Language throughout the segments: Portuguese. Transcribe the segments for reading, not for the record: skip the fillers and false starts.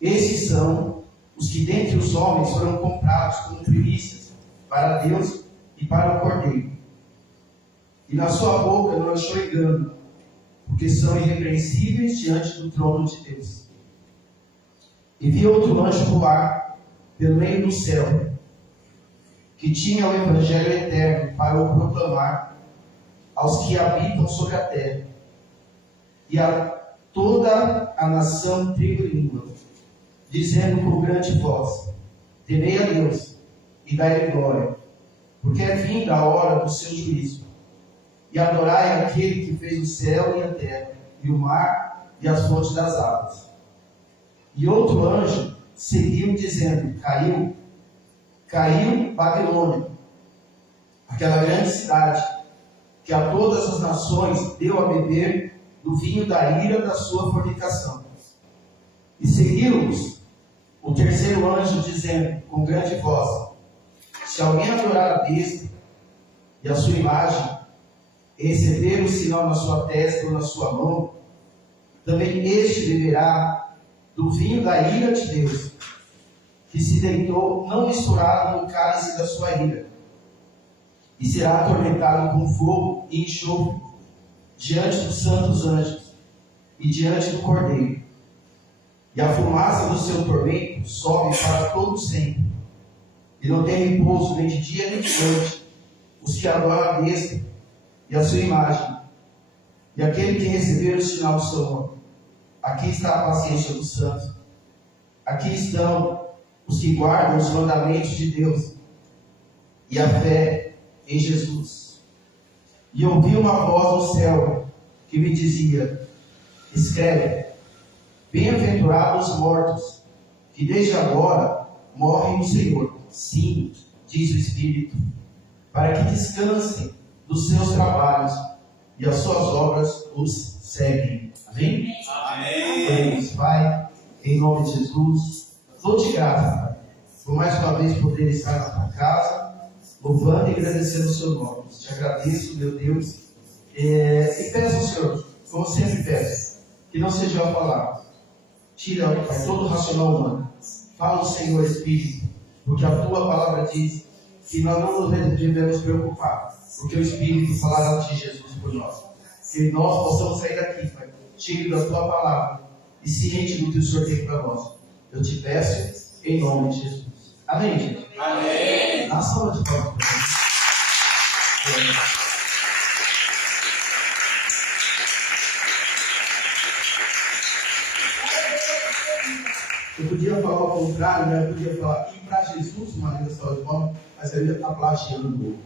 Esses são os que dentre os homens foram comprados como primícias para Deus e para o Cordeiro. E na sua boca não achou engano, porque são irrepreensíveis diante do trono de Deus. E vi outro anjo voar pelo meio do céu, que tinha o Evangelho eterno para o proclamar aos que habitam sobre a terra, e a toda a nação, tribo e língua, dizendo com grande voz: temei a Deus e dai-lhe glória, porque é vinda a hora do seu juízo. E adorai aquele que fez o céu e a terra, e o mar e as fontes das águas. E outro anjo seguiu dizendo: caiu Babilônia, aquela grande cidade, que a todas as nações deu a beber do vinho da ira da sua fornicação. E seguiu-os o terceiro anjo, dizendo com grande voz: se alguém adorar a besta e a sua imagem, e receber o sinal na sua testa ou na sua mão, também este beberá do vinho da ira de Deus, que se deitou não misturado no cálice da sua ira, e será atormentado com fogo e enxofre diante dos santos anjos e diante do Cordeiro. E a fumaça do seu tormento sobe para todo sempre, e não tem repouso nem de dia nem de noite os que adoram a besta e a sua imagem, e aquele que receber o sinal do seu nome. Aqui está a paciência dos santos. Aqui estão os que guardam os mandamentos de Deus e a fé em Jesus. E ouvi uma voz do céu que me dizia: escreve, bem-aventurados os mortos, que desde agora morrem no Senhor. Sim, diz o Espírito, para que descansem dos seus trabalhos, e as suas obras os seguem. Amém? Amém. Pai, em nome de Jesus, dou-te graça, Pai, por mais uma vez poder estar na tua casa, louvando e agradecendo o seu nome. Te agradeço, meu Deus, e peço, Senhor, como sempre peço, que não seja eu falar. Tira, Pai, todo o racional humano. Fala o Senhor Espírito, porque a tua palavra diz que nós não nos devemos preocupar, porque o Espírito falará de Jesus por nós. Que nós possamos sair daqui, Pai, cheio da tua palavra e ciente do que o Senhor tem para nós. Eu te peço em nome de Jesus. Amém, gente? Amém. Na sala de palmas. Eu podia falar ao contrário, né? Eu podia falar ir para Jesus, uma linda sala de palmas, mas eu ia estar plagiando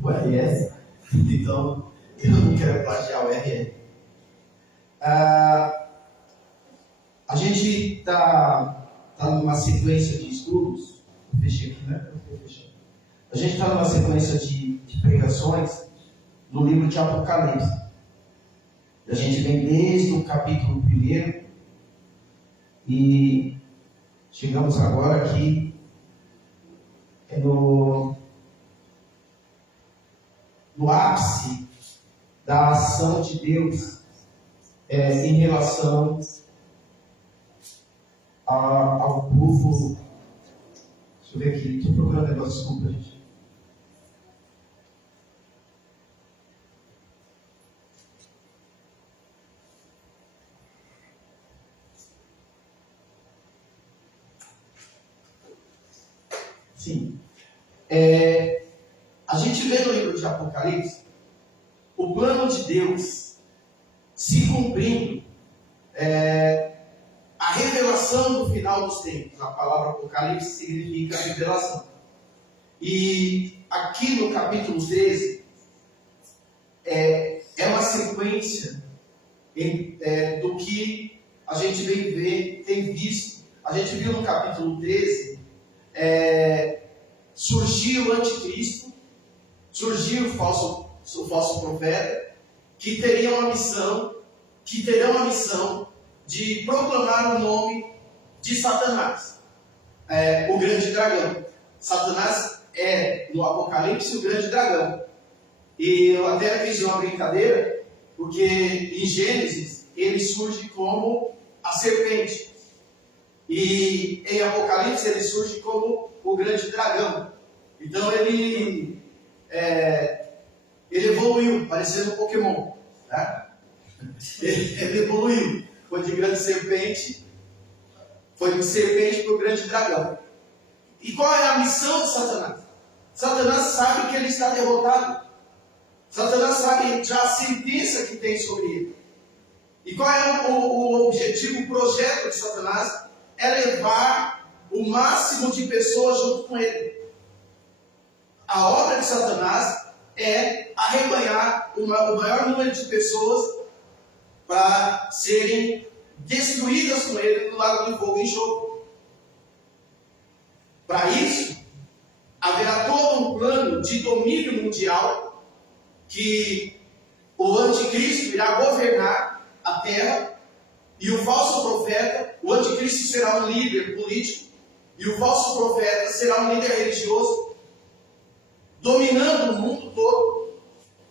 o RS. Então, eu não quero plagiar o RS. A gente está numa sequência de estudos. Vou fechar aqui, né? A gente está numa sequência de pregações no livro de Apocalipse. A gente vem desde o capítulo 1 e chegamos agora aqui no ápice da ação de Deus em relação ao povo. Deixa eu ver aqui, estou procurando um negócio, desculpa, gente. Sim. A gente vê no livro de Apocalipse o plano de Deus se cumprindo, a revelação do final dos tempos. A palavra Apocalipse significa revelação. E aqui no capítulo 13 é uma sequência do que a gente tem visto. A gente viu no capítulo 13 surgir o anticristo, surgir o falso profeta, que terão a missão de proclamar o nome de Satanás, o grande dragão. Satanás é, no Apocalipse, o grande dragão. E eu até fiz uma brincadeira, porque em Gênesis ele surge como a serpente. E em Apocalipse ele surge como o grande dragão. Então ele evoluiu, parecendo um Pokémon. Né? Ele evoluiu. Foi de grande serpente, foi de serpente para o grande dragão. E qual é a missão de Satanás? Satanás sabe que ele está derrotado. Satanás sabe já a sentença que tem sobre ele. E qual é o objetivo, o projeto de Satanás? É levar o máximo de pessoas junto com ele. A obra de Satanás é arrebanhar o maior número de pessoas para serem destruídas com ele no lago de fogo e enxofre. Para isso, haverá todo um plano de domínio mundial que o anticristo irá governar a terra e o falso profeta, o anticristo será um líder político e o falso profeta será um líder religioso, dominando o mundo todo.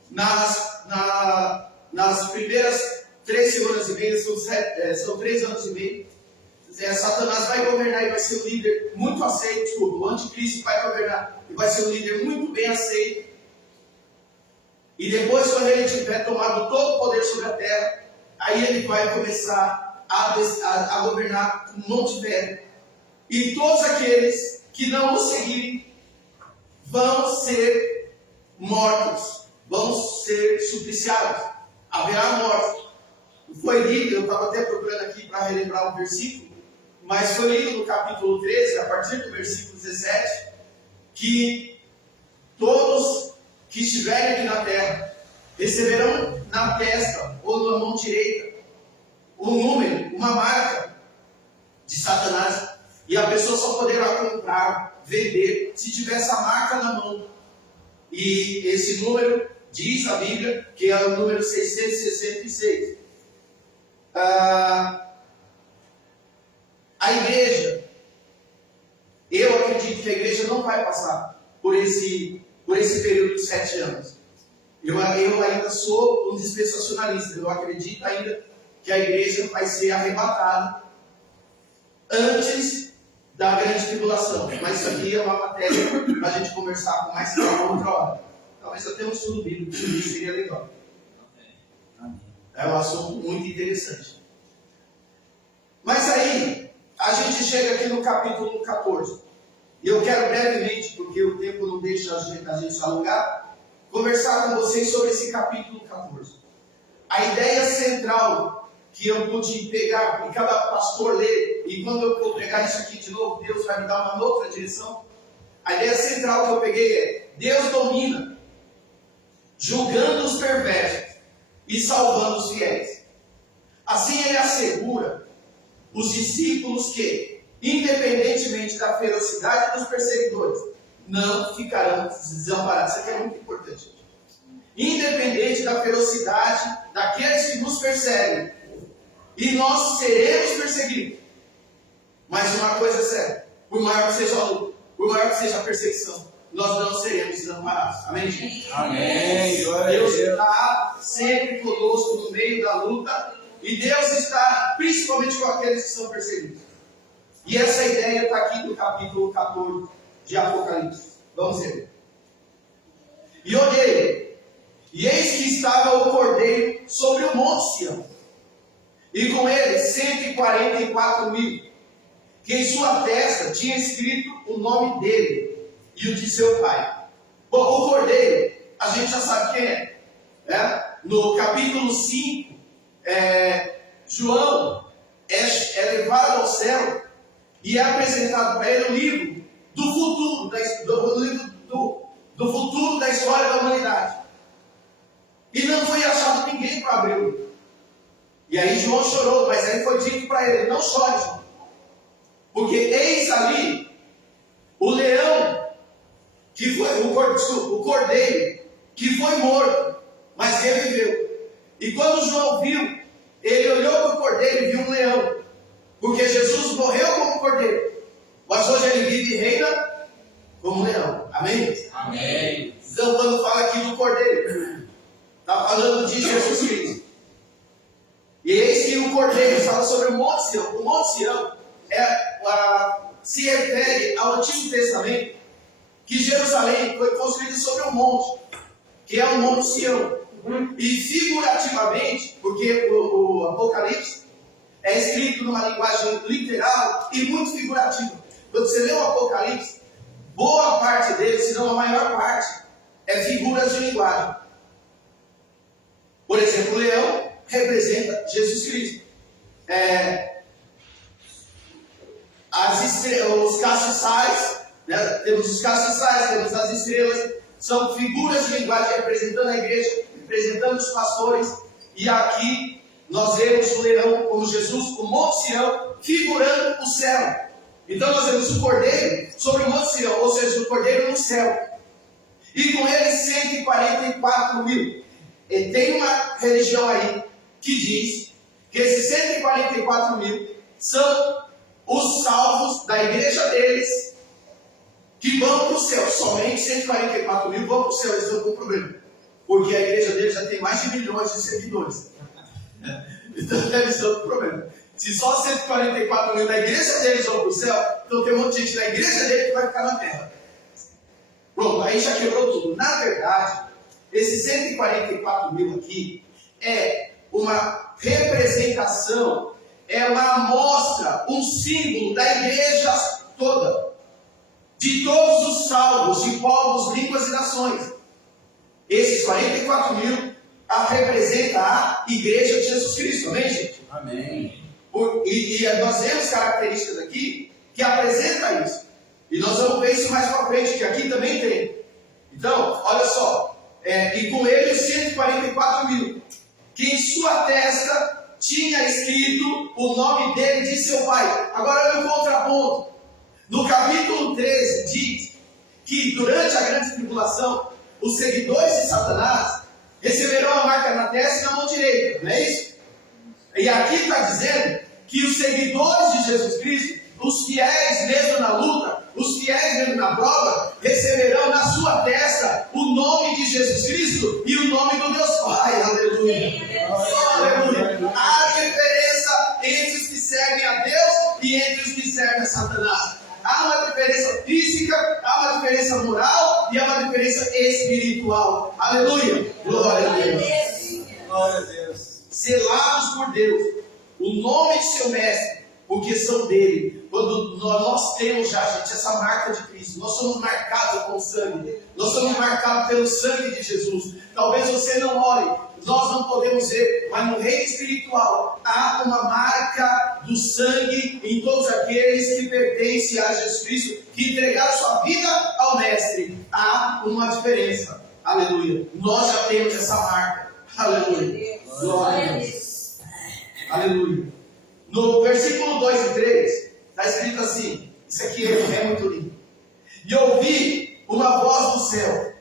Nas primeiras 3 semanas e meia, são 3 anos e meio, Satanás vai governar e vai ser um líder muito aceito. O anticristo vai governar e vai ser um líder muito bem aceito. E depois, quando ele tiver tomado todo o poder sobre a terra, aí ele vai começar a governar com um monte de terra. E todos aqueles que não o seguirem vão ser mortos, vão ser supliciados. Haverá morte. Foi lido, eu estava até procurando aqui para relembrar o versículo, mas foi lido no capítulo 13, a partir do versículo 17, que todos que estiverem aqui na terra receberão na testa ou na mão direita um número, uma marca de Satanás, e a pessoa só poderá comprar, vender, se tiver essa marca na mão. E esse número, diz a Bíblia, que é o número 666. A igreja, eu acredito que a igreja não vai passar por esse período de 7 anos. Eu ainda sou um dispensacionalista. Eu acredito ainda que a igreja vai ser arrebatada antes da grande tribulação. Mas isso aqui é uma matéria para a gente conversar com mais calma outra hora. Talvez até um estudo bíblico, isso seria legal. É um assunto muito interessante. Mas aí, a gente chega aqui no capítulo 14. E eu quero brevemente, porque o tempo não deixa a gente se alongar, conversar com vocês sobre esse capítulo 14. A ideia central que eu pude pegar, e cada pastor lê, e quando eu vou pegar isso aqui de novo, Deus vai me dar uma outra direção. A ideia central que eu peguei é: Deus domina, julgando os perversos e salvando os fiéis. Assim ele assegura os discípulos que, independentemente da ferocidade dos perseguidores, não ficarão desamparados. Isso aqui é muito importante. Independente da ferocidade daqueles que nos perseguem, e nós seremos perseguidos. Mas uma coisa é certa: por maior que seja a luta, por maior que seja a perseguição, nós não seremos desamparados. Amém, gente? Amém. Deus está sempre conosco no meio da luta, e Deus está principalmente com aqueles que são perseguidos. E essa ideia está aqui no capítulo 14 de Apocalipse. Vamos ver. E olhei, e eis que estava o Cordeiro sobre o monte Sião, e com ele 144 mil, que em sua testa tinha escrito o nome dele e o de seu pai. Bom, o Cordeiro, a gente já sabe quem é. No capítulo 5, João é levado ao céu e é apresentado para ele o livro do futuro, do futuro da história da humanidade. E não foi achado ninguém para abrir o livro. E aí João chorou, mas aí foi dito para ele: não chore, João, porque eis ali o leão, que foi o cordeiro, que foi morto, mas reviveu. E quando João viu, ele olhou para o cordeiro e viu um leão, porque Jesus morreu como cordeiro, mas hoje ele vive e reina como leão. Amém? Amém. Então, quando fala aqui do cordeiro, está falando de Jesus Cristo. E eis que o cordeiro estava sobre o monte Sião. O Monte Sião se refere ao Antigo Testamento, que Jerusalém foi construída sobre um monte, que é o Monte Sião. E figurativamente, porque o Apocalipse é escrito numa linguagem literal e muito figurativa. Quando você lê o Apocalipse, boa parte dele, se não a maior parte, é figuras de linguagem. Por exemplo, o leão representa Jesus Cristo. Os castiçais, né? Temos os castiçais, temos as estrelas, são figuras de linguagem representando a igreja, representando os pastores. E aqui nós vemos o leão como Jesus, o Monte Sião, figurando o céu. Então nós vemos o cordeiro sobre o Monte Sião, ou seja, o cordeiro no céu. E com ele 144 mil. E tem uma religião aí que diz que esses 144 mil são os salvos da igreja deles que vão para o céu. Somente 144 mil vão para o céu, eles estão com problema. Porque a igreja deles já tem mais de milhões de seguidores. Então eles estão com problema. Se só 144 mil da igreja deles vão para o céu, então tem um monte de gente da igreja dele que vai ficar na terra. Pronto, aí já quebrou tudo. Na verdade, esses 144 mil aqui é uma representação, é uma amostra, um símbolo da igreja toda, de todos os salvos, de povos, línguas e nações. Esses 44 mil representa a igreja de Jesus Cristo, amém, gente? Amém. E nós vemos características aqui que apresentam isso. E nós vamos ver isso mais para frente, que aqui também tem. Então, olha só. E com ele os 144 mil, que em sua testa tinha escrito o nome dele e de seu pai. Agora olha o contraponto. No capítulo 13 diz que durante a grande tribulação, os seguidores de Satanás receberão a marca na testa e na mão direita, não é isso? E aqui está dizendo que os seguidores de Jesus Cristo, os fiéis mesmo na luta, os fiéis mesmo na prova, receberão na sua testa o nome de Jesus Cristo e o nome do Deus Pai. Aleluia. Aleluia. Há diferença entre os que servem a Deus e entre os que servem a Satanás. Há uma diferença física, há uma diferença moral e há uma diferença espiritual. Aleluia. Glória a Deus. Glória a Deus. Selados por Deus, o nome de seu mestre, porque são dele. Quando nós temos já, gente, essa marca de Cristo, nós somos marcados com sangue, nós somos marcados pelo sangue de Jesus. Talvez você não olhe, nós não podemos ver, mas no reino espiritual há uma marca do sangue em todos aqueles que pertencem a Jesus Cristo, que entregaram sua vida ao mestre. Há uma diferença. Aleluia. Nós já temos essa marca. Aleluia. Glória a Deus. Aleluia. No versículo 2 e 3, está escrito assim, isso aqui é muito lindo. E ouvi uma voz do céu,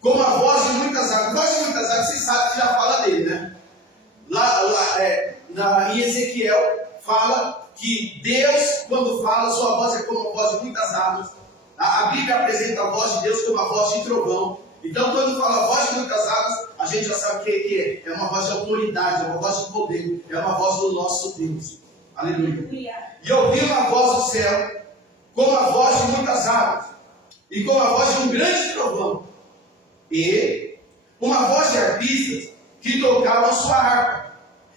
como a voz de muitas águas. Voz de muitas águas, vocês sabem que já fala dele, né? Em Ezequiel, fala que Deus, quando fala, sua voz é como a voz de muitas águas. A Bíblia apresenta a voz de Deus como a voz de trovão. Então, quando fala voz de muitas águas, a gente já sabe que é uma voz de autoridade, é uma voz de poder, é uma voz do nosso Deus. Aleluia. E ouvi uma voz do céu, como a voz de muitas águas, e como a voz de um grande trovão, e uma voz de arpistas que tocavam sua harpa,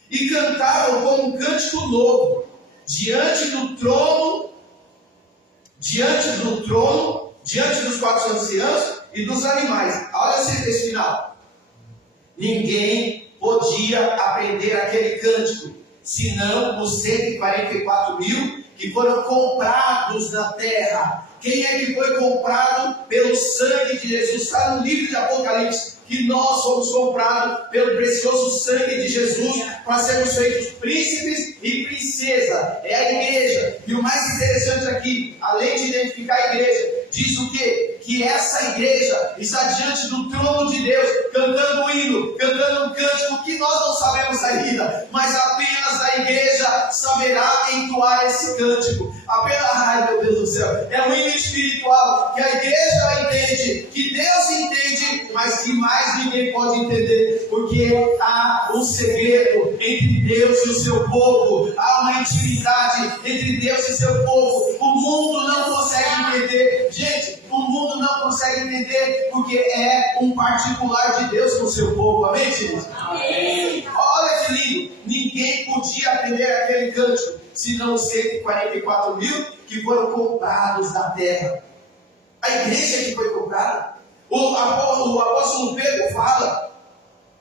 e cantavam como um cântico novo, diante do trono, diante dos quatro anciãos e dos animais. Olha esse final. Ninguém podia aprender aquele cântico, senão os 144 mil que foram comprados na terra. Quem é que foi comprado pelo sangue de Jesus? Está no livro de Apocalipse, que nós fomos comprados pelo precioso sangue de Jesus para sermos feitos príncipes e princesa. É a igreja. E o mais interessante aqui, além de identificar a igreja, diz o quê? Que que essa igreja está diante do trono de Deus, cantando um hino, cantando um cântico que nós não sabemos ainda, mas apenas a igreja saberá entoar esse cântico. Apenas, ai meu Deus do céu, é um hino espiritual que a igreja entende, que Deus entende, mas que mais ninguém pode entender, porque há um segredo entre Deus e o seu povo, há uma intimidade entre Deus e seu povo. O mundo não consegue entender, gente, o mundo não consegue entender, porque é um particular de Deus com o seu povo, amém, gente? Amém. Olha que lindo, ninguém podia aprender aquele cântico, senão os 144 mil que foram comprados da terra. A igreja que foi comprada. O apóstolo Pedro fala: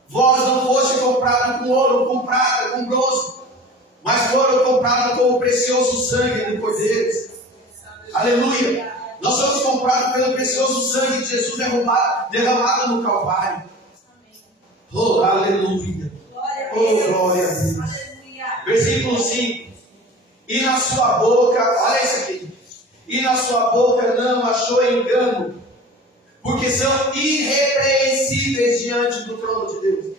vós não foste comprados com ouro, com prata, com bronze, mas foram comprados com o precioso sangue do Cordeiro. Aleluia! Nós somos comprados pelo precioso sangue de Jesus derramado no Calvário. Oh, aleluia! Oh, glória a Deus! Versículo 5. E na sua boca, olha isso aqui, e na sua boca não achou engano, porque são irrepreensíveis diante do trono de Deus.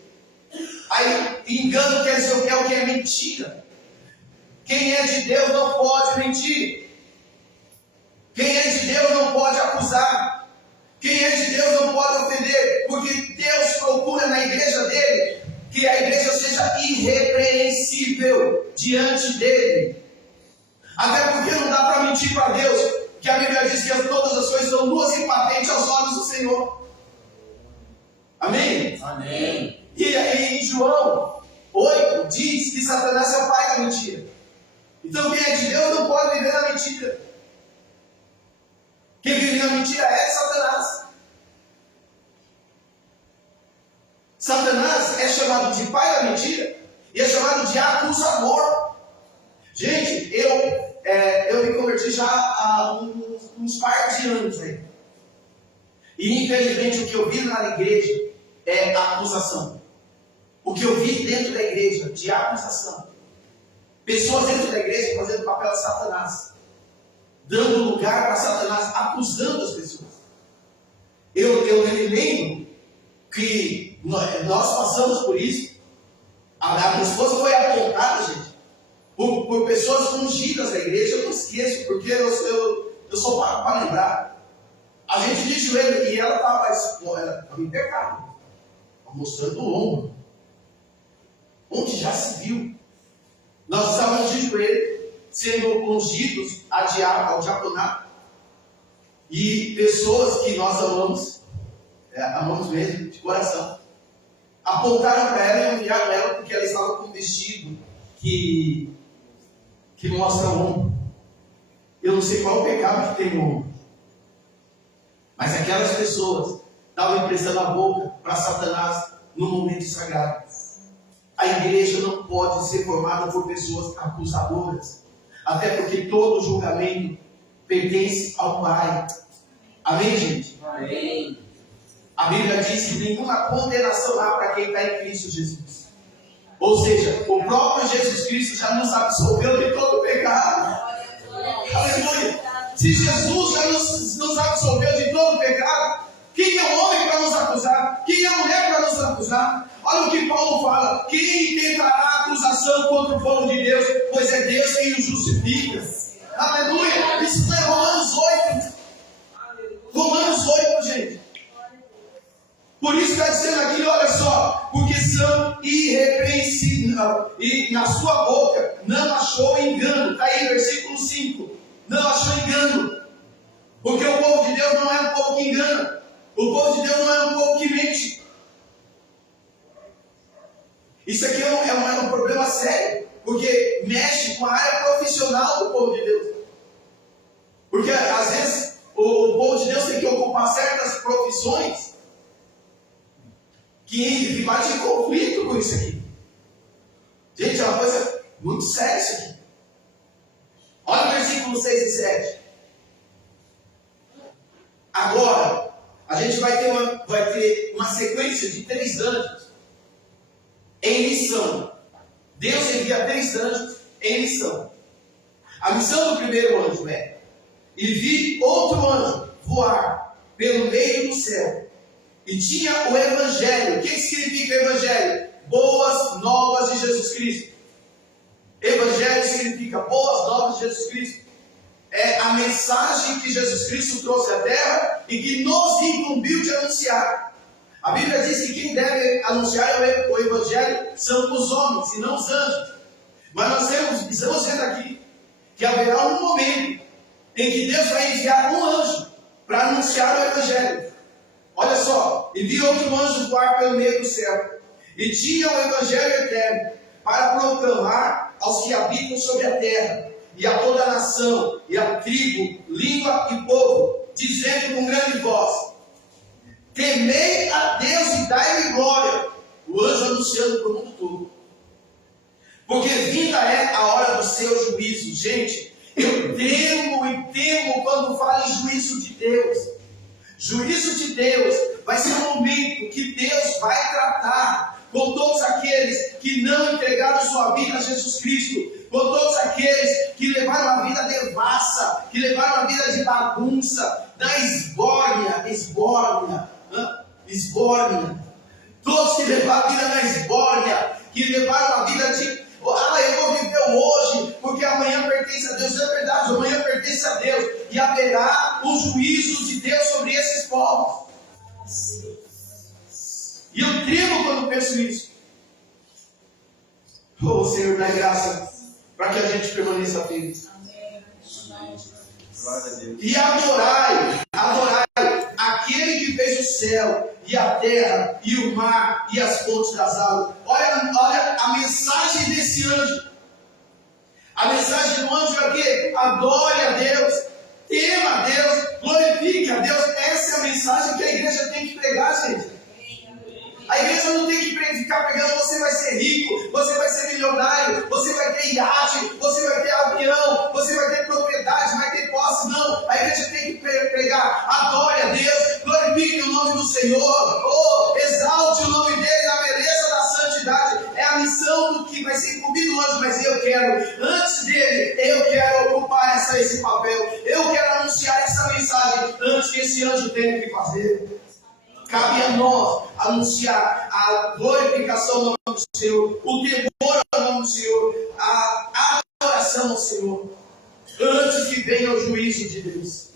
Aí, engano quer dizer o que é mentira. Quem é de Deus não pode mentir. Quem é de Deus não pode acusar. Quem é de Deus não pode ofender, porque Deus procura na igreja dele que a igreja seja irrepreensível diante dele. Até porque não dá para mentir para Deus, que a Bíblia diz que todas as coisas são nuas e patentes aos olhos do Senhor. Amém? Amém. E aí em João 8 diz que Satanás é o pai da mentira. Então quem é de Deus não pode viver na mentira. Quem vive na mentira é Satanás. Satanás é chamado de pai da mentira e é chamado de acusador. Gente, eu me converti já há uns par de anos aí. E infelizmente o que eu vi na igreja é acusação. O que eu vi dentro da igreja de acusação. Pessoas dentro da igreja fazendo o papel de Satanás, dando lugar para Satanás, acusando as pessoas. Eu me lembro que nós passamos por isso. A minha esposa foi apontada, gente, por pessoas ungidas da igreja. Eu não esqueço, porque eu sou para lembrar. A gente de joelho e ela estava em pecado, mostrando o ombro, onde já se viu. Nós estávamos de joelho, sendo ungidos ao diaconato, e pessoas que nós amamos mesmo, de coração, apontaram para ela e humilharam ela porque ela estava com um vestido que mostra o ombro. Eu não sei qual o pecado que tem no ombro, mas aquelas pessoas estavam emprestando a boca para Satanás no momento sagrado. A igreja não pode ser formada por pessoas acusadoras, até porque todo julgamento pertence ao Pai. Amém, gente? Amém. A Bíblia diz que nenhuma condenação há para quem está em Cristo Jesus. Ou seja, o próprio Jesus Cristo já nos absolveu de todo o pecado. Aleluia! Se Jesus já nos absolveu de todo o pecado, quem é o homem para nos acusar? Quem é a mulher para nos acusar? Olha o que Paulo fala: quem tentará acusação contra o povo de Deus? Pois é Deus quem o justifica. Aleluia! Isso está em Romanos 8. Romanos 8, gente. Por isso está dizendo aqui, olha só, porque são irrepreensíveis, e na sua boca não achou engano. Está aí, versículo 5. Não achou engano. Porque o povo de Deus não é um povo que engana. O povo de Deus não é um povo que mente. Isso aqui é um problema sério, porque mexe com a área profissional do povo de Deus. Porque às vezes o povo de Deus tem que ocupar certas profissões que bate em conflito com isso aqui. Gente, é uma coisa muito séria isso aqui. Olha o versículo 6 e 7. Agora, a gente vai ter uma sequência de 3 anjos em missão. Deus envia 3 anjos em missão. A missão do primeiro anjo é: e vi outro anjo voar pelo meio do céu. E tinha o Evangelho. O que significa Evangelho? Boas novas de Jesus Cristo. Evangelho significa boas novas de Jesus Cristo. É a mensagem que Jesus Cristo trouxe à terra e que nos incumbiu de anunciar. A Bíblia diz que quem deve anunciar o Evangelho são os homens e não os anjos. Mas nós estamos vendo aqui que haverá um momento em que Deus vai enviar um anjo para anunciar o Evangelho. Olha só, e vi outro anjo voar pelo meio do céu, e tinha o Evangelho eterno para proclamar aos que habitam sobre a terra, e a toda a nação, e a tribo, língua e povo, dizendo com grande voz: temei a Deus e dai-lhe glória. O anjo anunciando para o mundo todo. Porque vinda é a hora do seu juízo. Gente, eu tremo e temo quando falo em juízo de Deus. Juízo de Deus vai ser um momento que Deus vai tratar com todos aqueles que não entregaram sua vida a Jesus Cristo, com todos aqueles que levaram a vida devassa, que levaram a vida de bagunça, da esbórnia, todos que levaram a vida na esbórnia, que levaram a vida de eu vou viver hoje, porque amanhã pertence a Deus. É verdade, amanhã pertence a Deus, e haverá o juízo de Deus sobre esses povos. E eu tremo quando penso isso. Oh, Senhor, dá graça para que a gente permaneça firme. E adorai aquele que fez o céu e a terra e o mar e as fontes das águas. Olha a mensagem desse anjo. A mensagem do anjo é o quê? Adore a Deus, tema a Deus, glorifique a Deus. Essa é a mensagem que a igreja tem que pregar, gente. A igreja não tem que ficar pregando: você vai ser rico, você vai ser milionário, você vai ter iate, você vai ter avião, você vai ter propriedade, vai ter posse. Não, a igreja tem que pregar: adore a Deus, glorifique o nome do Senhor, exalte o nome dele na beleza da santidade. É a missão do que vai ser incumbido no anjo, mas eu quero, antes dele, eu quero ocupar esse papel, eu quero anunciar essa mensagem antes que esse anjo tenha que fazer. Cabe a nós anunciar a glorificação ao nome do Senhor, o temor ao nome do Senhor, a adoração ao Senhor, antes que venha o juízo de Deus.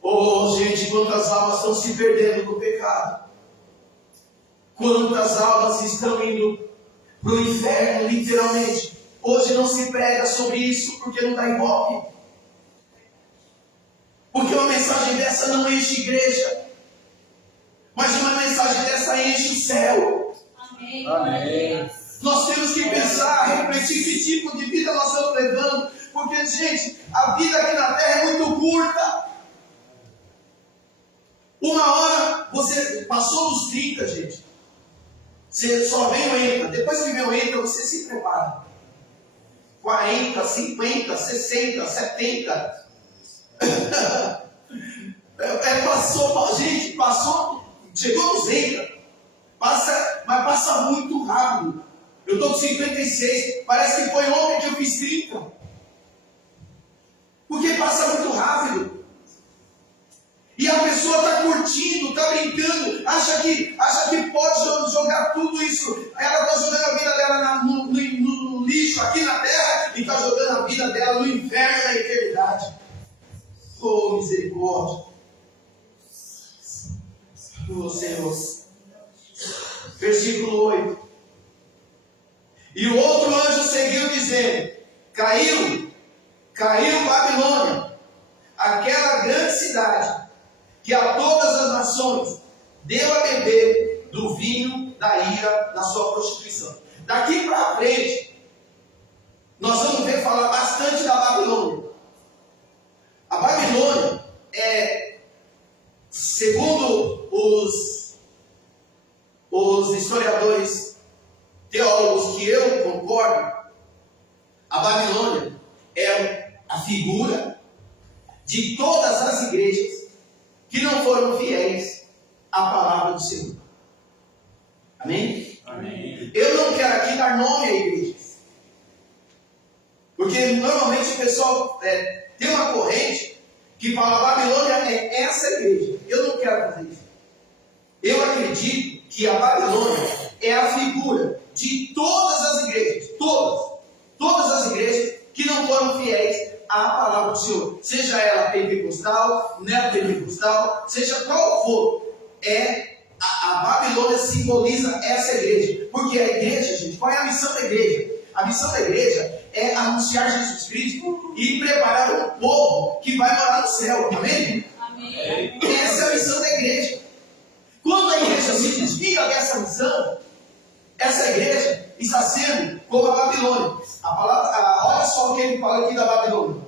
Oh, gente, quantas almas estão se perdendo no pecado. Quantas almas estão indo para o inferno, literalmente. Hoje não se prega sobre isso porque não dá ibope. Porque uma mensagem dessa não enche igreja. Mas uma mensagem dessa enche o céu. Amém. Amém. Nós temos que pensar, refletir que tipo de vida nós estamos levando. Porque, gente, a vida aqui na terra é muito curta. Uma hora você passou dos 30, gente. Você só vem ou entra. Depois que vem ou entra, você se prepara. 40, 50, 60, 70. Passou. Chegou nos 30, mas passa muito rápido. Eu estou com 56, parece que foi ontem que eu fiz 30. Porque passa muito rápido. E a pessoa está curtindo, está brincando, acha que pode jogar tudo isso. Ela está jogando a vida dela no lixo aqui na terra e está jogando a vida dela no inferno, na eternidade. Oh, misericórdia. Oh, Senhor. Versículo 8. E o outro anjo seguiu dizendo: Caiu Babilônia, aquela grande cidade, que a todas as nações deu a beber do vinho da ira da sua prostituição. Daqui para frente, nós vamos ver falar bastante da Babilônia. A Babilônia é, segundo os historiadores teólogos que eu concordo, a Babilônia é a figura de todas as igrejas que não foram fiéis à palavra do Senhor. Amém? Amém. Eu não quero aqui dar nome a igrejas, porque normalmente o pessoal tem uma corrente que fala a Babilônia é essa igreja. Eu não quero fazer isso. Eu acredito que a Babilônia é a figura de todas as igrejas, todas as igrejas que não foram fiéis à palavra do Senhor, seja ela pentecostal, neopentecostal, seja qual for, a Babilônia simboliza essa igreja. Porque a igreja, gente, qual é a missão da igreja? A missão da igreja é anunciar Jesus Cristo e preparar um povo que vai morar no céu. Amém? Amém. Essa é a missão da igreja. Quando a igreja se desvia dessa missão, essa igreja está sendo como a Babilônia. Olha só o que ele fala aqui da Babilônia.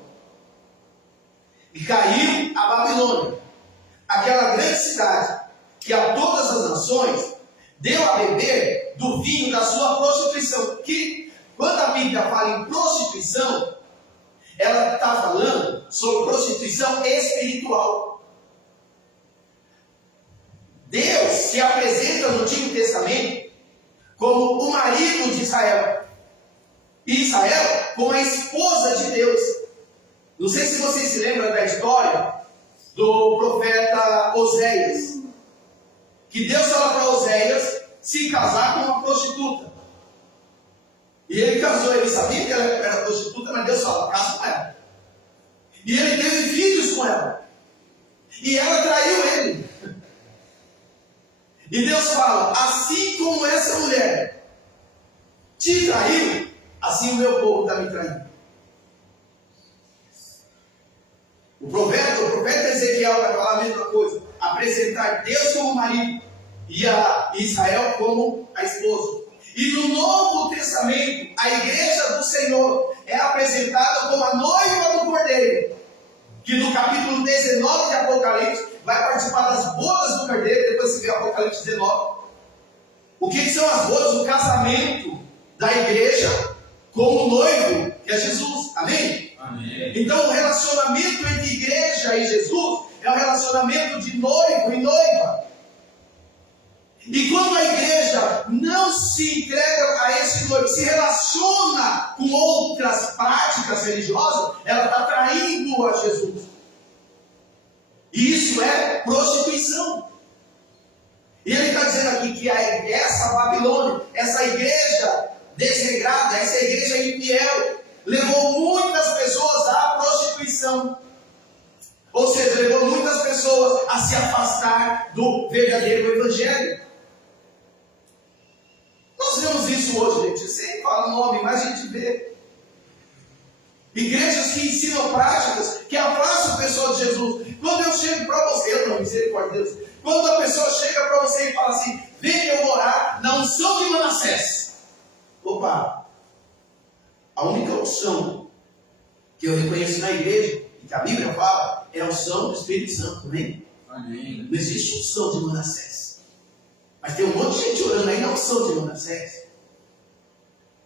E caiu a Babilônia, aquela grande cidade, que a todas as nações deu a beber do vinho da sua prostituição. Que, quando a Bíblia fala em prostituição, ela está falando sobre prostituição espiritual. Deus se apresenta no Antigo Testamento como o marido de Israel. E Israel como a esposa de Deus. Não sei se vocês se lembram da história do profeta Oséias. Que Deus fala para Oséias se casar com uma prostituta. E ele casou, ele sabia que ela era prostituta, mas Deus fala, casa com ela. E ele teve filhos com ela. E ela traiu ele. E Deus fala, assim como essa mulher te traiu, assim o meu povo está me traindo. O profeta Ezequiel vai falar a mesma coisa. Apresentar Deus como marido e a Israel como a esposa. E no Novo Testamento, a igreja do Senhor é apresentada como a noiva do Cordeiro. Que no capítulo 19 de Apocalipse vai participar das bodas do Cordeiro. Depois você vê Apocalipse 19. O que são as bodas? O casamento da igreja com o noivo, que é Jesus. Amém? Amém. Então o relacionamento entre igreja e Jesus é um relacionamento de noivo e noiva. E quando a igreja não se entrega a esse noivo, se relaciona com outras práticas religiosas, ela está traindo a Jesus. E isso é prostituição. E ele está dizendo aqui que essa Babilônia, essa igreja desregrada, essa igreja infiel, levou muitas pessoas à prostituição. Ou seja, levou muitas pessoas a se afastar do verdadeiro evangelho. Nós vemos isso hoje, gente. Sem falar o nome, mas a gente vê. Igrejas que ensinam práticas que afastam a pessoa de Jesus. Quando eu chego para você, eu não, misericórdia de Deus. Quando a pessoa chega para você e fala assim, vem que eu vou orar na unção de Manassés. Opa! A única unção que eu reconheço na igreja, e que a Bíblia fala, é a unção do Espírito Santo, amém? Amém. Não existe unção de Manassés. Mas tem um monte de gente orando aí na unção de Manassés.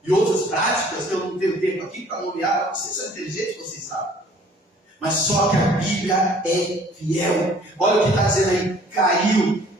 E outras práticas que eu não tenho tempo aqui para nomear, vocês são inteligentes, vocês sabem. Mas só que a Bíblia é fiel. Olha o que está dizendo aí, caiu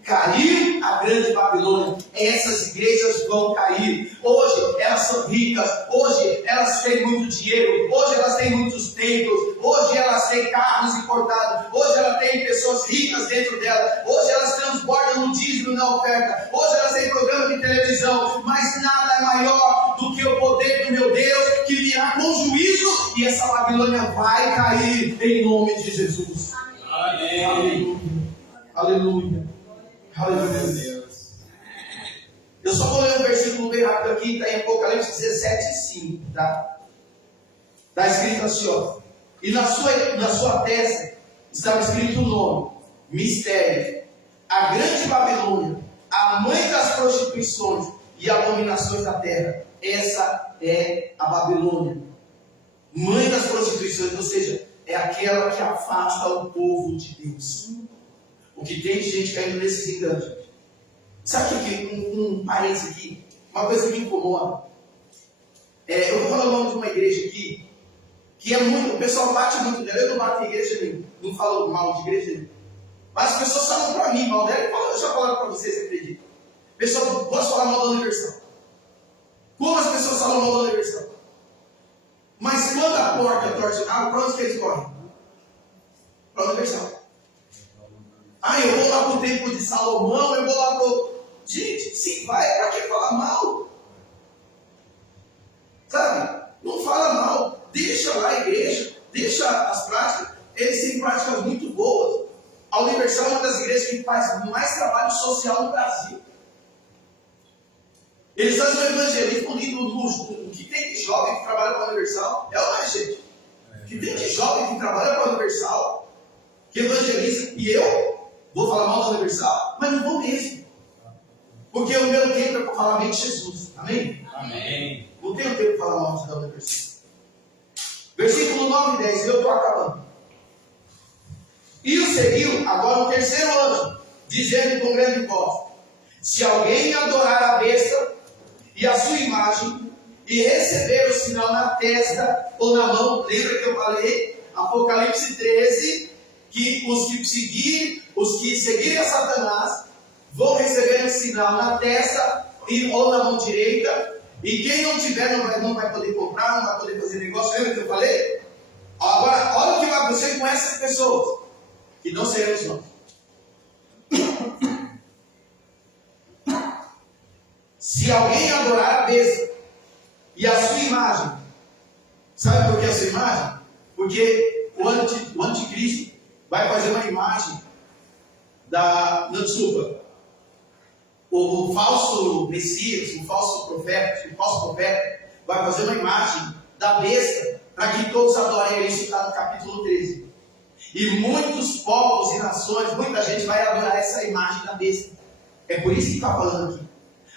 a grande Babilônia. Essas igrejas vão cair. Hoje elas são ricas, hoje elas têm muito dinheiro, hoje elas têm muitos templos, hoje elas têm carros importados, hoje elas têm pessoas ricas dentro dela, hoje elas transbordam no dízimo e na oferta, hoje elas têm programa de televisão, mas nada é maior do que o poder do meu Deus que virá com juízo, e essa Babilônia vai cair em nome de Jesus. Amém. Aleluia. Aleluia. Aleluia. Eu só vou ler um versículo bem rápido aqui, está em Apocalipse 17:5, tá? Está escrito assim, ó. E na sua testa estava escrito o nome, mistério, a grande Babilônia, a mãe das prostituições e abominações da terra. Essa é a Babilônia, mãe das prostituições, ou seja, é aquela que afasta o povo de Deus. O que tem de gente caindo nesses enganos. Sabe o que? Um parênteses aqui, uma coisa que me incomoda. Eu vou falar o nome de uma igreja aqui, que é muito, o pessoal bate muito nela. Eu não bato em igreja nenhuma, não falo mal de igreja nenhuma. Mas as pessoas falam para mim mal dela, eu já falo para vocês, você acredita? O pessoal gosta de falar mal da Universal. Como as pessoas falam mal da Universal? Mas quando a porta torce o carro, para onde que eles correm? para a Universal. Ah, eu vou lá para o templo de Salomão, eu vou lá para o... Gente, se vai, para que falar mal? Sabe? Não fala mal. Deixa lá a igreja, deixa as práticas. Eles têm práticas muito boas. A Universal é uma das igrejas que faz mais trabalho social no Brasil. Eles fazem um evangelismo lindo. O que tem de jovem que trabalha com a Universal? É ou não é, gente? O que tem de jovem que trabalha com a Universal, que evangeliza, e eu vou falar mal da Universal, mas não vou mesmo. Porque o meu tempo é para falar bem de Jesus. Amém? Amém. Não tenho tempo para falar mal da Universal. Versículo 9 e 10, eu estou acabando. E o seguiu, agora o terceiro anjo, dizendo com grande voz: se alguém adorar a besta e a sua imagem, e receber o sinal na testa ou na mão, lembra que eu falei, Apocalipse 13, que os que seguirem a Satanás, vão receber um sinal na testa ou na mão direita, e quem não tiver não vai poder comprar, não vai poder fazer negócio. Lembra que eu falei? Agora, olha o que vai acontecer com essas pessoas, que não seremos nós. Se alguém adorar a besta e a sua imagem, sabe por que a sua imagem? Porque o anticristo vai fazer uma imagem o falso Messias, o falso profeta, vai fazer uma imagem da besta para que todos adorem ele. Isso está no capítulo 13. E muitos povos e nações, muita gente vai adorar essa imagem da besta. É por isso que está falando aqui.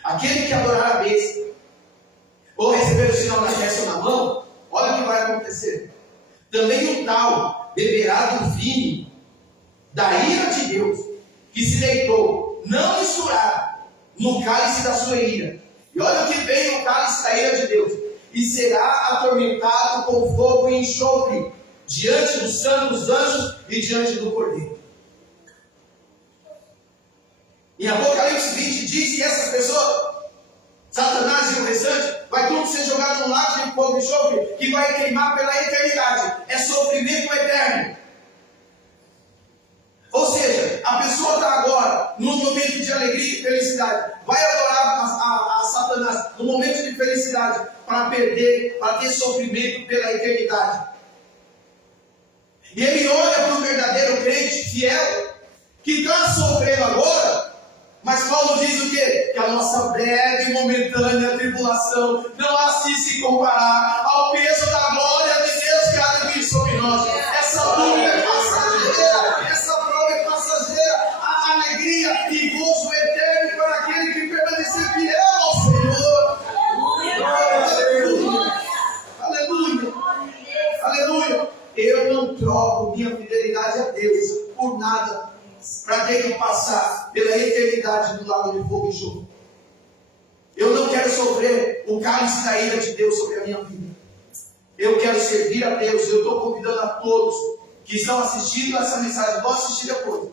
Aquele que adorar a besta, ou receber o sinal na testa ou na mão, olha o que vai acontecer. Também o tal beberá do vinho da ira de Deus, que se deitou, não misturado, no cálice da sua ira. E olha o que vem no cálice da ira de Deus. E será atormentado com fogo e enxofre, diante dos santos anjos e diante do Cordeiro. Em Apocalipse 20 diz que essas pessoas, Satanás e o restante, vai tudo ser jogado num lago de fogo e enxofre, que vai queimar pela eternidade. É sofrimento eterno. Ou seja, a pessoa está agora, num momento de alegria e felicidade, vai adorar a Satanás no momento de felicidade, para ter sofrimento pela eternidade. E ele olha para o verdadeiro crente fiel, que está sofrendo agora, mas Paulo diz o quê? Que a nossa breve e momentânea tribulação não há se comparar ao peso da glória de Deus que há de vir sobre nós. Essa luta é passageira, essa prova é passageira, a alegria e gozo eterno para aquele que permanecer fiel ao Senhor. Aleluia! Aleluia! Aleluia! Eu não troco minha fidelidade a Deus por nada, para ter que passar pela eternidade do lago de fogo e enxofre. Eu não quero sofrer o cálice da ira de Deus sobre a minha vida. Eu quero servir a Deus. Eu estou convidando a todos que estão assistindo essa mensagem, vão assistir depois.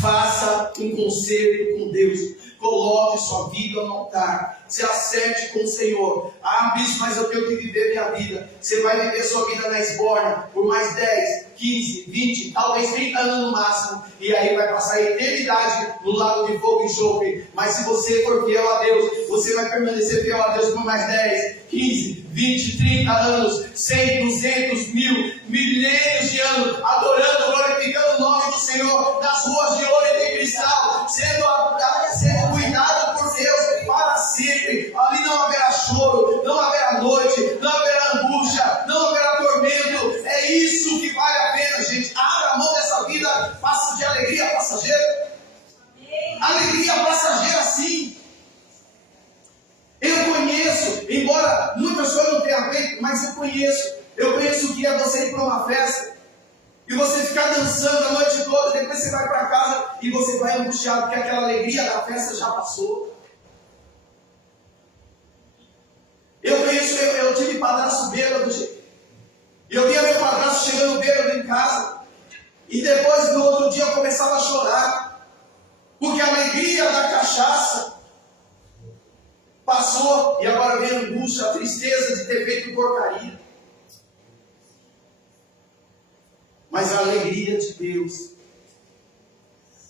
Faça um conselho com Deus. Coloque sua vida no altar. Se acerte com o Senhor. Ah, bicho, mas eu tenho que viver minha vida. Você vai viver sua vida na esborna por mais 10, 15, 20, talvez 30 anos no máximo. E aí vai passar a eternidade no lago de fogo e enxofre. Mas se você for fiel a Deus, você vai permanecer fiel a Deus por mais 10, 15, 20, 30 anos, 100, 200, 1000, milênios de anos, adorando, glorificando o nome do Senhor nas ruas de ouro e de cristal, sendo cuidado por Deus para sempre. Ali não haverá choro, não haverá noite, não haverá angústia, não haverá tormento. É isso que vale a pena, gente. Abra a mão dessa vida de alegria passageira. Alegria passageira, sim. Eu conheço, embora muitas coisas não tenham feito, mas eu conheço o que é você ir para uma festa e você ficar dançando a noite toda, depois você vai para casa e você vai angustiado porque aquela alegria da festa já passou. Eu tive padrasto bêbado, gente. Eu via meu padrasto chegando bêbado em casa e depois no outro dia eu começava a chorar porque a alegria da cachaça passou e agora vem a angústia, a tristeza de ter feito porcaria. mas a alegria de Deus.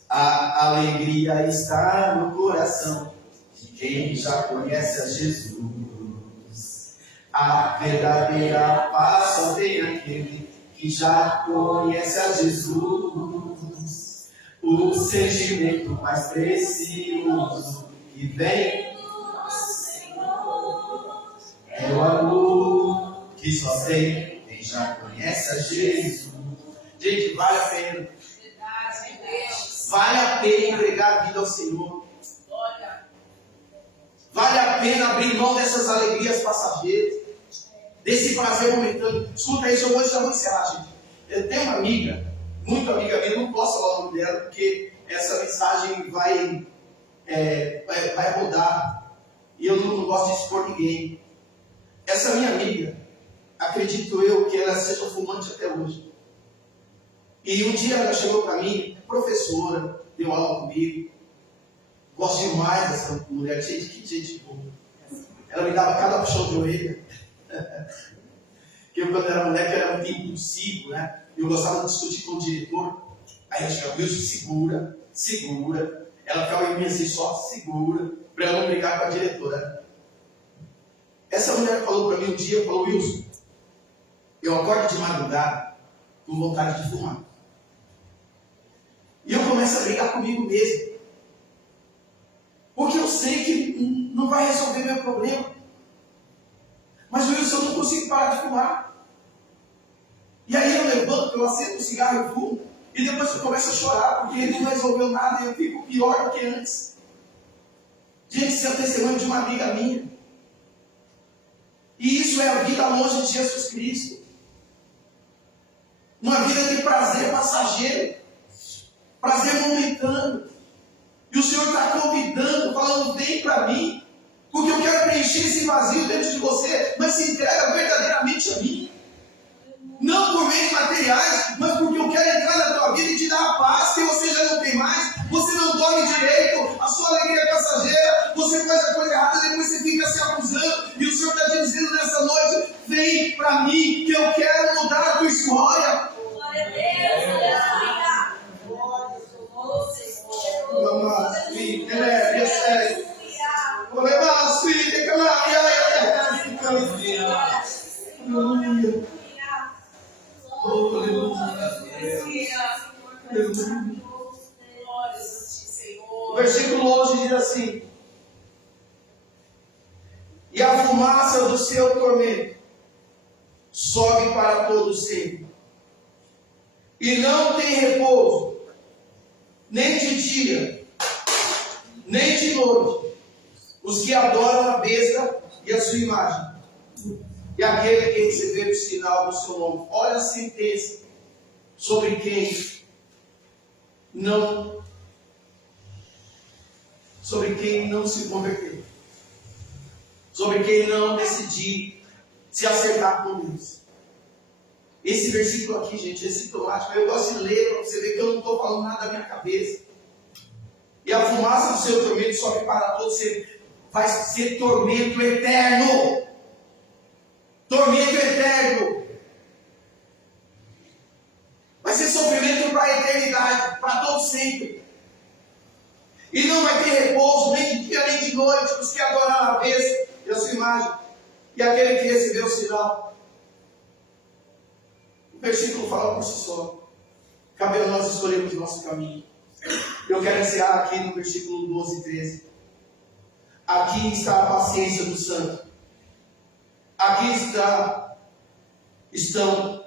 A alegria está no coração de quem já conhece a Jesus. A verdadeira paz só tem aquele que já conhece a Jesus. O sentimento mais precioso que vem do Senhor é o amor que só tem quem já conhece a Jesus. Gente, vale a pena. Vale a pena entregar a vida ao Senhor. Vale a pena abrir mão dessas alegrias passageiras, desse prazer momentâneo. Escuta isso, eu já vou encerrar, gente. Eu tenho uma amiga, muito amiga minha, não posso falar o nome dela, porque essa mensagem vai rodar. E eu não gosto de expor ninguém. Essa minha amiga, acredito eu que ela seja fumante até hoje. E um dia ela chegou para mim, professora, deu aula comigo. Gosto demais dessa mulher, gente, que gente boa. Ela me dava cada puxão de orelha. Porque eu, quando era moleque, era muito impulsivo, né? Eu gostava de discutir com o diretor. Aí eu chegava, Wilson, segura, segura. Ela ficava em mim assim, só segura, para ela não brigar com a diretora. Essa mulher falou para mim um dia, falou, Wilson, eu acordo de madrugada com vontade de fumar. E eu começo a brigar comigo mesmo. Porque eu sei que não vai resolver meu problema. Mas Wilson, eu não consigo parar de fumar. E aí eu levanto, eu acendo o cigarro e fumo. E depois eu começo a chorar, porque ele não resolveu nada e eu fico pior do que antes. Gente, isso é o testemunho de uma amiga minha. E isso é a vida longe de Jesus Cristo. Uma vida de prazer passageiro. Prazer momentâneo. E o Senhor está convidando, falando, vem para mim. Porque eu quero preencher esse vazio dentro de você. Mas se entrega verdadeiramente a mim. Não por meios materiais, mas porque eu quero entrar na tua vida e te dar a paz que você já não tem mais. Você não dorme direito, a sua alegria é passageira. Você faz a coisa errada, depois você fica se acusando. E o Senhor está te dizendo nessa noite, vem para mim, que eu quero mudar a tua história. Glória a Deus, aleluia. O versículo 11 diz assim: e a fumaça do seu tormento sobe para todo sempre, e não tem repouso, nem de dia, nem de noite, os que adoram a besta e a sua imagem, e aquele que recebeu o sinal do seu nome. Olha a sentença sobre quem não se converteu, sobre quem não decidir se acertar com Deus. Esse versículo aqui, gente, é sintomático. Eu gosto de ler para você ver que eu não estou falando nada da minha cabeça. E a fumaça do seu tormento sobe para todos sempre. Vai ser tormento eterno. Tormento eterno. Vai ser sofrimento para a eternidade, para todos sempre. E não vai ter repouso, nem de dia nem de noite, os que adoraram a besta e a sua imagem, e aquele que recebeu o sinal. O versículo fala por si só. Cabe a nós escolhermos o nosso caminho. Eu quero encerrar aqui no versículo 12 e 13. Aqui está a paciência do santo. Aqui estão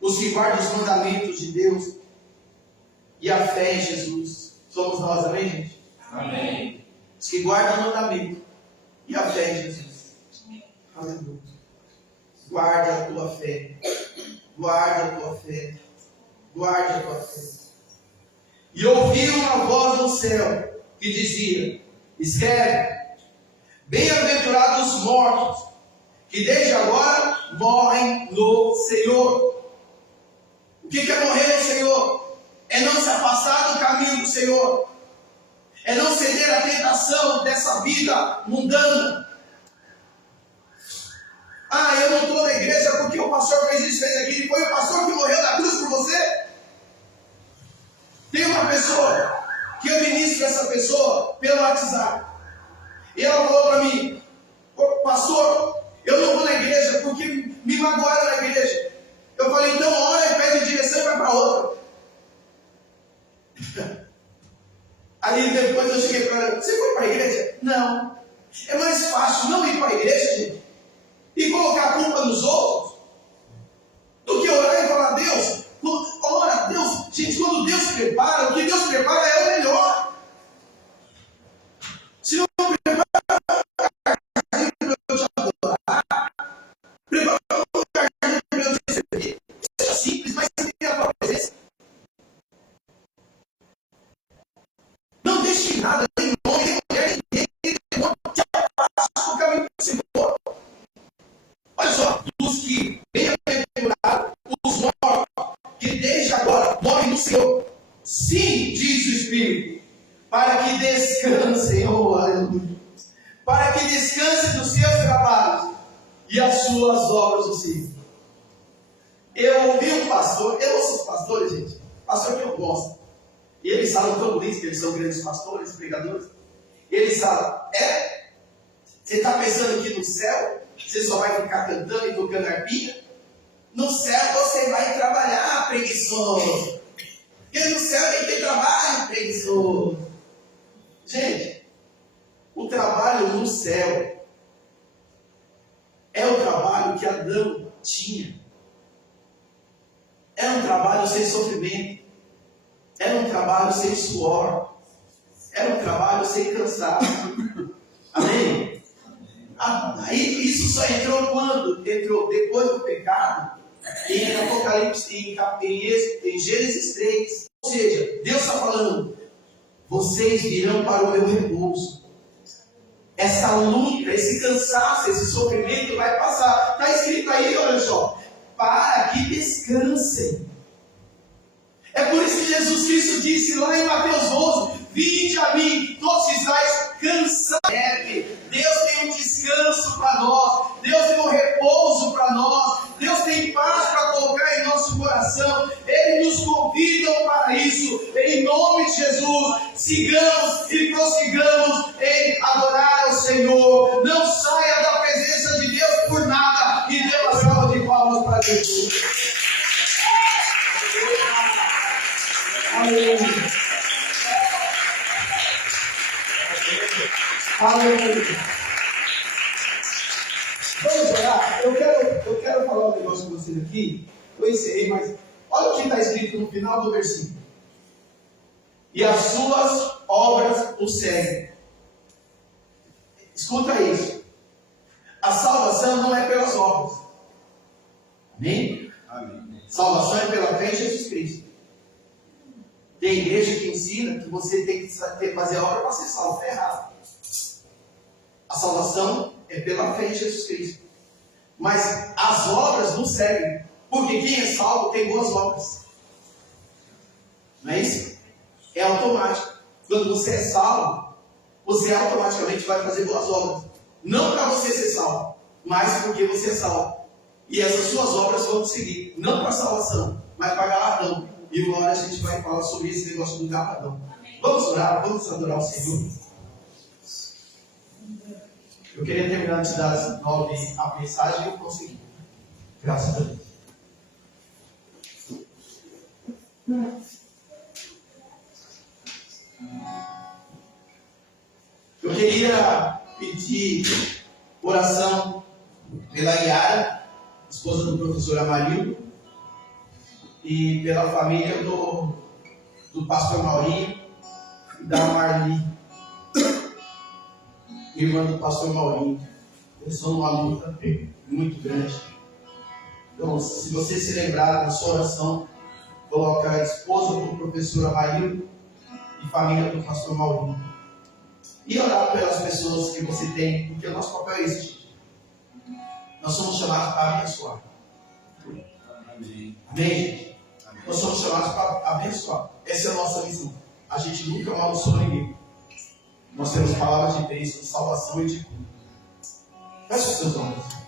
os que guardam os mandamentos de Deus e a fé em Jesus. Somos nós, amém, gente? Amém. Os que guardam o mandamento e a fé em Jesus. Aleluia. Guarda a tua fé. Guarda a tua fé. Guarda a tua fé. E ouvi uma voz do céu que dizia: escreve, bem-aventurados os mortos, que desde agora morrem no Senhor. O que é morrer no Senhor? É não se afastar do caminho do Senhor. É não ceder à tentação dessa vida mundana. Ah, eu não estou na igreja porque o pastor fez isso, fez aquilo. E foi o pastor que morreu na cruz por você? para a igreja? Não. É mais fácil não ir para a igreja, gente, e colocar a culpa nos outros, do que orar e falar: Deus, ora, Deus. Gente, quando Deus prepara, o que Deus prepara é o melhor. Se eu preparo para eu te adorar, preparo para eu te receber, seja simples, mas sem ter a tua presença. Não deixe nada, nem homem, nem mulher, nem demônio te afaste do caminho do Senhor. Olha só, os que bem-aventurados, os mortos, que desde agora morrem no Senhor. Sim, diz o Espírito, para que descansem, oh aleluia, para que descansem dos seus trabalhos e as suas obras do Senhor. Eu ouvi um pastor, eu ouço os pastores, gente, pastor que eu gosto, e eles falam tão bonito que eles são grandes pastores, pregadores. Eles falam: você está pensando que no céu você só vai ficar cantando e tocando arpinha? No céu você vai trabalhar, preguiçoso. Porque no céu nem tem trabalho, preguiçoso. Gente, o trabalho no céu é o trabalho que Adão tinha. Era um trabalho sem sofrimento. Era um trabalho sem suor. Era um trabalho sem cansaço. Amém? Aí isso só entrou quando? Entrou depois do pecado, em Apocalipse, em Gênesis 3. Ou seja, Deus está falando: vocês virão para o meu repouso. Essa luta, esse cansaço, esse sofrimento vai passar. Está escrito aí, olha só: para que descansem. É por isso que Jesus Cristo disse lá em Mateus 12: vinde a mim, todos que estáis cansados. Deus tem um descanso para nós, Deus tem um repouso para nós, Deus tem paz para colocar em nosso coração. Ele nos convida para isso. Em nome de Jesus, sigamos e prossigamos em adorar ao Senhor. Não saia da presença de Deus por nada, e dê uma salva de palmas para Jesus. Aleluia. Aleluia. Vamos orar. Eu quero falar um negócio com vocês aqui. Eu encerrei, mas olha o que está escrito no final do versículo: e as suas obras o seguem. Escuta isso. A salvação não é pelas obras. Amém? Amém. Salvação é pela fé em Jesus Cristo. Tem igreja que ensina que você tem que fazer a obra para ser salvo. Está errado. A salvação é pela fé em Jesus Cristo. Mas as obras não seguem. Porque quem é salvo tem boas obras. Não é isso? É automático. Quando você é salvo, você automaticamente vai fazer boas obras. Não para você ser salvo, mas porque você é salvo. E essas suas obras vão te seguir. Não para salvação, mas para galardão. E uma hora a gente vai falar sobre esse negócio do galardão. Vamos orar, vamos adorar o Senhor. Eu queria terminar de dar às 9 a mensagem e eu consegui. Graças a Deus. Eu queria pedir oração pela Yara, esposa do professor Amarildo, e pela família do pastor Maurinho e da Marli, irmã do pastor Maurinho. Eles estão numa luta muito grande. Então, se você se lembrar da sua oração, coloca a esposa do professor Amarildo e família do pastor Maurinho. E orar pelas pessoas que você tem, porque o nosso papel é esse. Nós somos chamados para abençoar. Amém. Amém, gente? Amém. Nós somos chamados para abençoar. Essa é a nossa missão. A gente nunca amaldiçoa ninguém. Nós temos palavras de bênção, de salvação e de cura. Feche os seus olhos.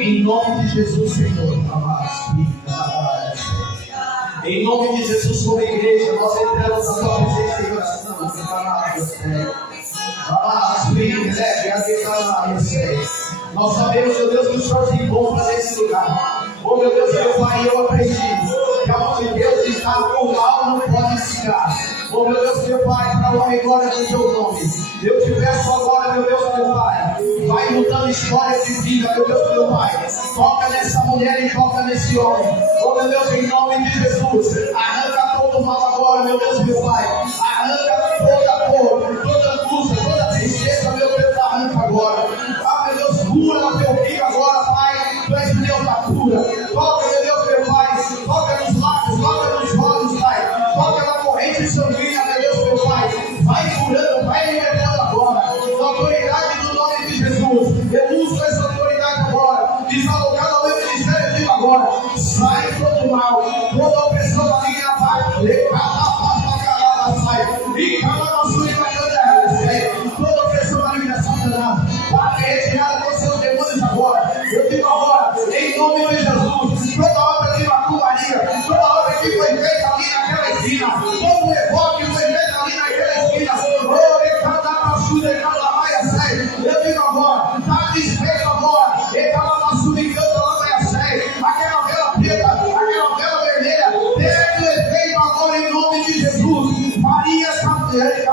Em nome de Jesus, Senhor, em nome de Jesus, como igreja, nós entramos na tua presença em oração. Nós sabemos, meu Deus, que o Senhor tem bom para esse lugar. Oh, meu Deus, meu Pai, eu aprendi que a mão de Deus está com o mal, não pode ficar. Oh, meu Deus, meu Pai, para a honra e glória do teu nome. Eu te peço agora, meu Deus, meu Pai, vai mudando histórias de vida, meu Deus, meu Pai. Toca nessa mulher e toca nesse homem. Oh, meu Deus, em nome de Jesus, arranca todo o mal agora, meu Deus, meu Pai. Arranca toda dor, toda angústia, toda tristeza, meu Deus, arranca agora. Ah, meu Deus, cura no teu filho agora, Pai. Tu és o Deus da cura. Toca, meu Deus, meu Pai. Toca nos lábios, toca nos olhos, Pai. Toca na corrente sanguínea, meu Deus, meu Pai. Vai curando, vai libertando agora. Na autoridade do nome de Jesus. Eu uso essa autoridade agora. Desalogado ao meu ministério vivo agora. Sai todo mal, toda opressão maligna, Pai. Sai. E cada sua imagem, toda opressão maligna, Satanás. Para retirada dos seus demônios agora. Eu digo agora, em nome de Jesus. Toda obra de macumbaria, toda obra que foi feita ali naquela esquina, todo rebote que foi feito ali naquela esquina. Eu digo agora, está desfeito agora. Aquela vela preta, aquela vela vermelha, perde o efeito agora em nome de Jesus. Maria Samuel,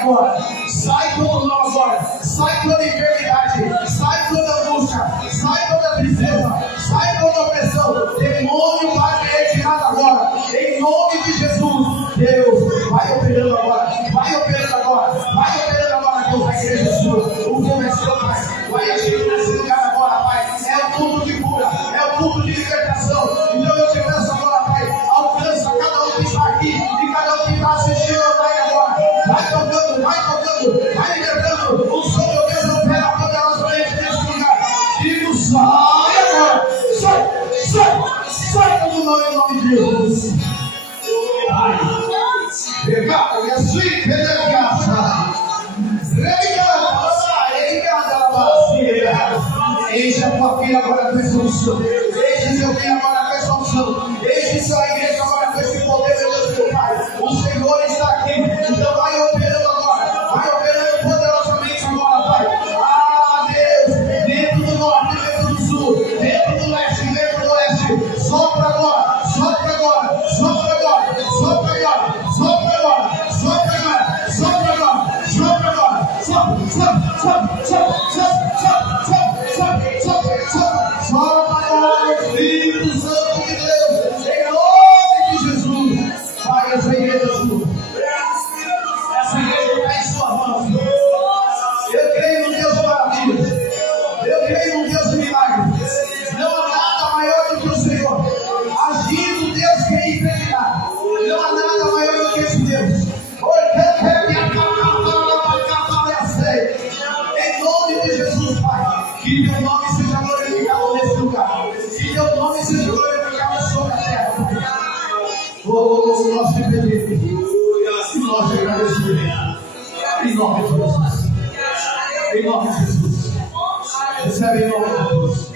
agora. Sai todo mal agora. Sai toda enfermidade. Sai toda angústia. Sai toda tristeza. Sai toda opressão. Demônio vai ser retirado agora. Em nome de Jesus. Deus, vai operando agora. Vai operando agora. Vai operando agora, Deus, na igreja sua. O povo é seu, Pai. Vai agir nesse lugar agora, Pai. É o culto de cura. É o culto de libertação. Então eu te peço agora, Pai. Alcança cada um que está aqui e cada um que está assistindo online agora. Vai tocando, vai libertando. O som, meu Deus, opera poderosamente nesse lugar. Digo, sai agora. Sai todo mundo em nome de Deus. Ai. Pecado, minha suíte, enche a tua filha agora com essa unção. Enche seu filho agora com essa unção. Enche sua igreja agora com esse poder, meu Deus, meu Pai. O Senhor está aqui. Então vai operando agora. Vai operando poderosamente agora, Pai. Ah, Deus. Dentro do norte, dentro do sul. Dentro do leste, dentro do oeste. Sopra agora. Sopra agora. Sopra agora. Sopra agora. Sopra agora. Sopra agora. Sopra agora. Sopra agora. Sopra, sopra, sopra, Espírito Santo de Deus, em nome de Jesus. Pai, essa igreja sua. Essa igreja está em sua mão. Eu creio no Deus de maravilhas. Eu creio no Deus de milagres. Não há nada maior do que o Senhor. Agindo, Deus quer enfermidade. Não há nada maior do que esse Deus. Em nome de Jesus, Pai, que teu nome seja glorificado nesse lugar. Que teu nome seja glorificado sobre a terra. Oh, nós te pedimos. E nós te agradecemos. Em nome de Jesus. Em nome de Jesus. Recebe em nome de Jesus.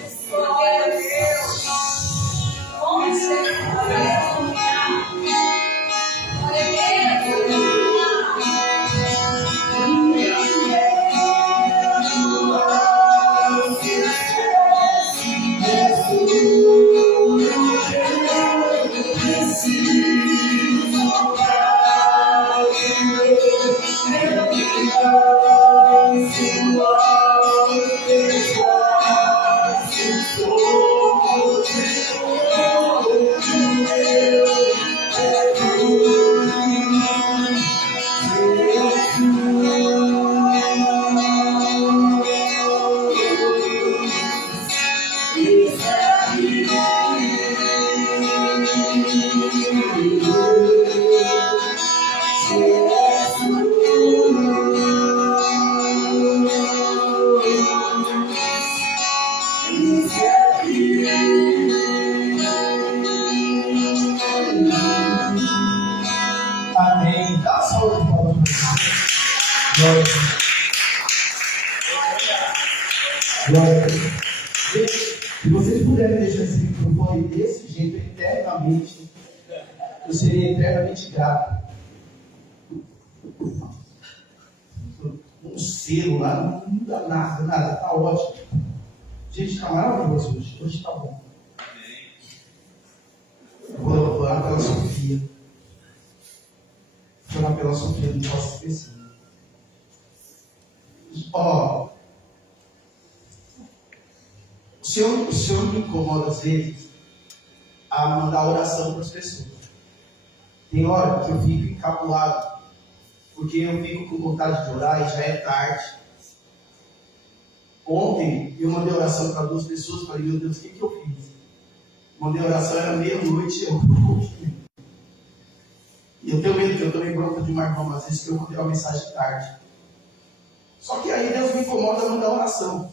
Amém. Dá saúde para o Glória a Deus. Se vocês puderem deixar esse microfone desse jeito eternamente, eu seria eternamente grato. Um selo lá, não muda nada, tá ótimo. Gente, está maravilhoso hoje. Hoje está bom. Eu vou orar pela Sofia. Vou orar pela Sofia, não posso esquecer. O Senhor me incomoda às vezes a mandar oração para as pessoas. Tem hora que eu fico encabulado, porque eu fico com vontade de orar e já é tarde. Ontem eu mandei oração para 2 pessoas, falei, meu Deus, o que eu fiz? Mandei oração, era meia-noite, e eu tenho medo que eu tomei bronca de uma irmã, às vezes que eu mandei uma mensagem tarde. Só que aí Deus me incomoda a mandar oração.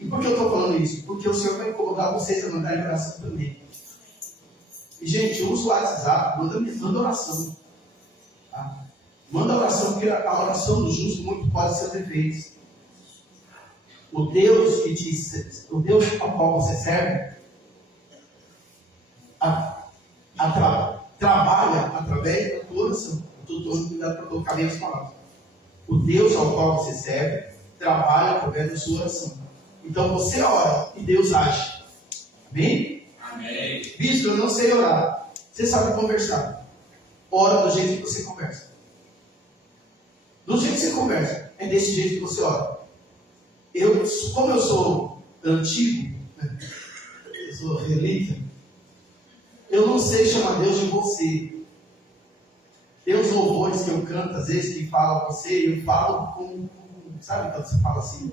E por que eu estou falando isso? Porque o Senhor vai incomodar vocês a mandarem oração também. E gente, usa o WhatsApp, manda oração. Tá? Manda oração, porque a oração do justo muito pode ser feita. O Deus ao qual você serve, trabalha através da tua oração. Estou cuidado para colocar bem as palavras. O Deus ao qual você serve, trabalha através da sua oração. Então você ora e Deus age. Amém? Amém. Bispo, eu não sei orar. Você sabe conversar. Ora do jeito que você conversa. Do jeito que você conversa, é desse jeito que você ora. Como eu sou antigo, eu sou relíquia, eu não sei chamar Deus de você. Tem os louvores que eu canto, às vezes, que falam você, eu falo com sabe quando você fala assim?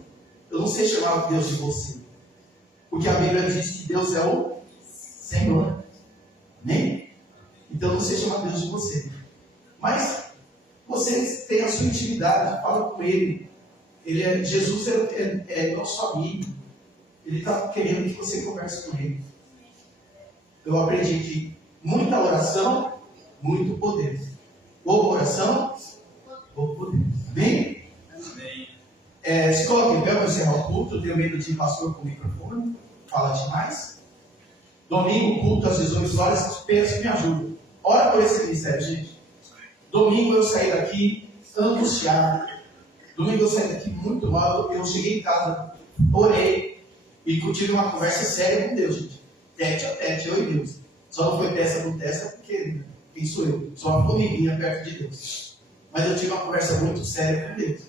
Eu não sei chamar Deus de você. Porque a Bíblia diz que Deus é o Senhor. Amém? Então eu não sei chamar Deus de você. Mas você tem a sua intimidade, fala com Ele. Jesus é nosso amigo. Ele está querendo que você converse com Ele. Eu aprendi que muita oração, muito poder. Pouca oração, pouco poder. Amém? Se coloque em pé para encerrar o culto. Eu tenho medo de pastor com o microfone. Fala demais. Domingo, culto às 18 horas. Peço que me ajude. Ora por esse ministério, gente. Domingo eu saí daqui angustiado. Domingo eu saí daqui muito mal. Eu cheguei em casa, orei e tive uma conversa séria com Deus, gente. Tete a tete, eu e Deus. Só não foi testa por testa porque quem sou eu? Sou uma formiguinha perto de Deus. Mas eu tive uma conversa muito séria com Deus.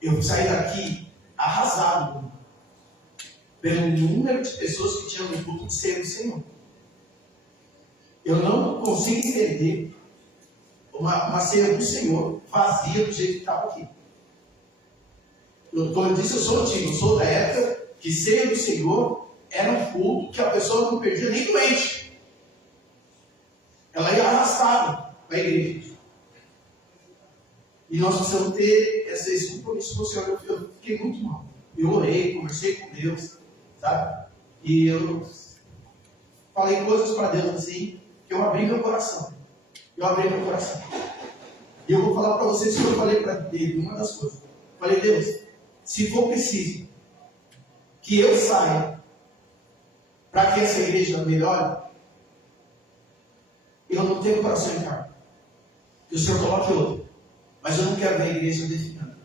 Eu saí daqui arrasado pelo número de pessoas que tinham no culto de ser o Senhor. Eu não consigo entender uma ceia do Senhor vazia do jeito que estava aqui. Como eu disse, eu sou antigo, eu sou da época que ceia do Senhor era um culto que a pessoa não perdia nem doente. Ela ia arrastada para a igreja. E nós precisamos ter esse compromisso com o Senhor. Eu fiquei muito mal. Eu orei, conversei com Deus, sabe? E eu falei coisas para Deus assim, que eu abri meu coração. E eu vou falar para vocês o que eu falei para ele, uma das coisas. Falei, Deus, se for preciso que eu saia para que essa igreja melhore, eu não tenho coração em carne. Que o Senhor coloque outro. Mas eu não quero ver a igreja definhando.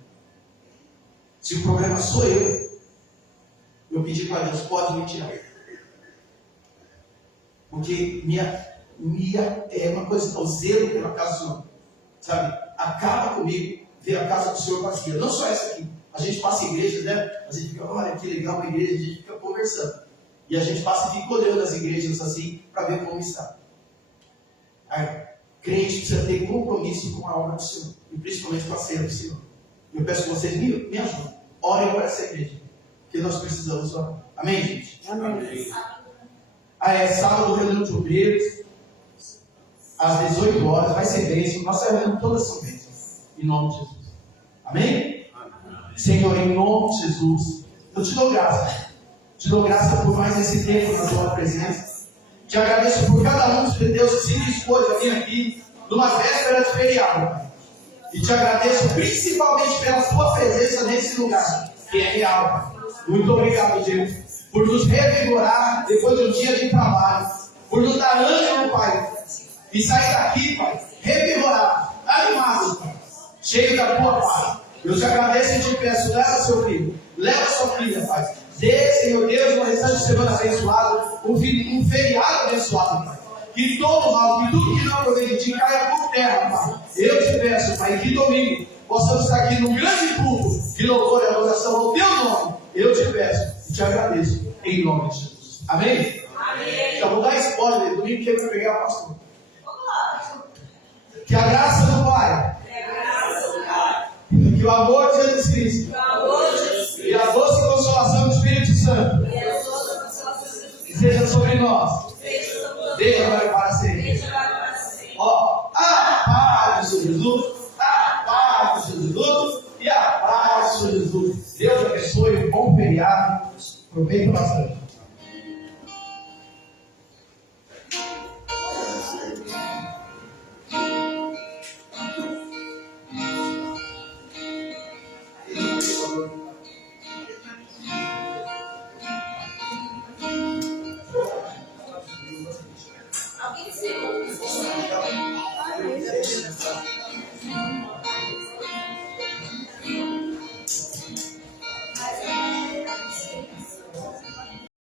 Se o problema sou eu pedi para Deus, pode me tirar. Porque é uma coisa, o zelo pela casa do Senhor, sabe? Acaba comigo ver a casa do Senhor vazia. Não só essa aqui. A gente passa em igrejas, né? A gente fica, olha que legal uma igreja, a gente fica conversando. E a gente passa e fica olhando as igrejas assim, para ver como está. A crente precisa ter compromisso com a obra do Senhor. E principalmente com a ceia do Senhor. Eu peço que vocês me ajudem. Orem para essa igreja. Porque nós precisamos orar. Amém, gente? Amém. Sábado, reunião de obreiros. Às 18 horas. Vai ser bênção. Nossa reunião todas são bênçãos. Em nome de Jesus. Amém? Amém? Senhor, em nome de Jesus. Eu te dou graça. Te dou graça por mais esse tempo na tua presença. Te agradeço por cada um de Deus que se dispôs a vir aqui numa véspera de feriado, Pai. E te agradeço principalmente pela sua presença nesse lugar, que é real, Pai. Muito obrigado, Deus, por nos revigorar depois de um dia de trabalho, por nos dar ânimo, Pai, e sair daqui, Pai, revigorado, animado, Pai, cheio da tua paz. Eu te agradeço e te peço, leva seu filho, leva sua filha, Pai. Dê, Senhor Deus, uma restante de semana abençoada, um feriado abençoado, Pai. Que todo mal, que tudo que não provém de ti caia por terra, Pai. Eu te peço, Pai, que domingo possamos estar aqui num grande culto de louvor e adoração ao teu nome. Eu te peço e te agradeço, em nome de Jesus. Amém? Amém. Já vou dar spoiler, domingo quem vai pegar o pastor. Que a graça do Pai, que o amor de Jesus Cristo, e a doce consolação do Espírito Santo seja sobre nós, desde agora e para sempre. Ó, a paz de Jesus, a paz de Jesus e a paz de Jesus. Deus abençoe, um bom feriado. Aproveite bastante.